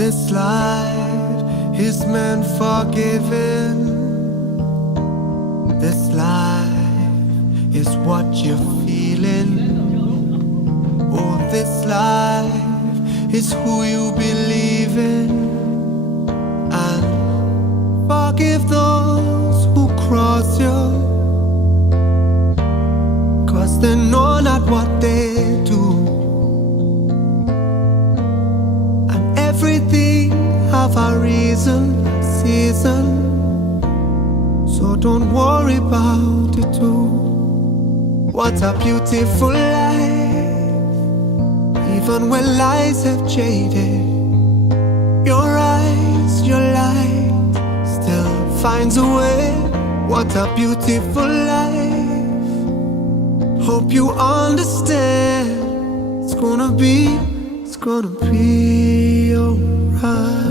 This life is meant for giving. This life is what you're feeling. Oh, this life is who you believe in. And forgive those who cross you, 'cause they know not what they do. And everything have a reason, season, so don't worry about it too. What a beautiful life, even when lies have jaded. Your eyes, your light still finds a way. What a beautiful life. Hope you understand. It's gonna be alright.